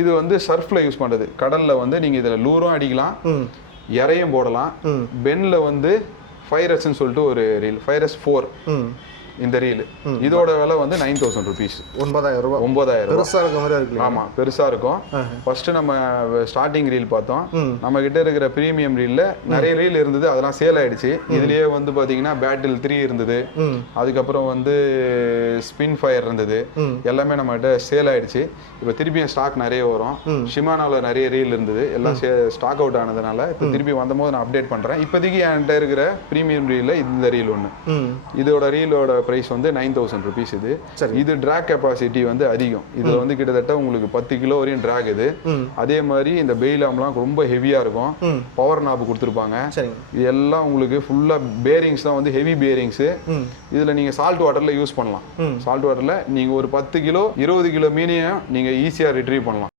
இது வந்து சர்ஃப்ல யூஸ் பண்றது. கடல்ல வந்து நீங்க இதுல லூரும் அடிக்கலாம், இறையும் போடலாம். பென்ல வந்து ஃபைரஸ்ன்னு சொல்லிட்டு ஒரு ரீல், ஃபைரஸ் 4 இந்த ரீல். இதோட விலை வந்து 9000 rupees. 9000 ரூபாய். 9000. பெருசா இருக்க மாதிரி இருக்கு. ஆமா, பெருசா இருக்கும். ஃபர்ஸ்ட் நம்ம ஸ்டார்டிங் ரீல் பார்த்தோம். நம்ம கிட்ட இருக்கிற பிரீமியம் ரீல்ல நிறைய ரீல் இருந்தது, அதெல்லாம் சேல் ஆயிடுச்சு. இதுலயே வந்து பாத்தீங்கன்னா பேட்டில் 3 இருந்தது, அதுக்கப்புறம் வந்து ஸ்பின் ஃபயர் இருந்தது, எல்லாமே நம்ம கிட்ட சேல் ஆயிடுச்சு. இப்போ திருப்பியும் ஸ்டாக் நிறைய வரும். ஷிமானோல நிறைய ரீல் இருந்தது, எல்லாம் ஸ்டாக் அவுட் ஆனதுனால இப்போ திருப்பி வந்தபோது நான் அப்டேட் பண்றேன். இப்போதைக்கு என்கிட்ட இருக்கிற பிரீமியம் ரீல்ல இந்த ரீல் ஒன்று. இதோட ரீலோட பிரைஸ் வந்து 9000 rupees. இது டிராக் கெப்பாசிட்டி வந்து அதிகம். இதுல வந்து கிட்டத்தட்ட உங்களுக்கு 10 கிலோ வரையும் டிராக். இது அதே மாதிரி இந்த பெயிலாம்லாம் ரொம்ப ஹெவியா இருக்கும். பவர் நாப் கொடுத்துருப்பாங்க. இது எல்லாம் உங்களுக்கு ஃபுல்லா பேரிங்ஸ் தான் வந்து ஹெவி பேரிங்ஸ். இதுல நீங்க சால்ட் வாட்டர்ல யூஸ் பண்ணலாம். சால்ட் வாட்டர்ல நீங்க ஒரு 10 கிலோ 20 கிலோ மீனையும் நீங்க ஈஸியா ரிட்ரீவ் பண்ணலாம்.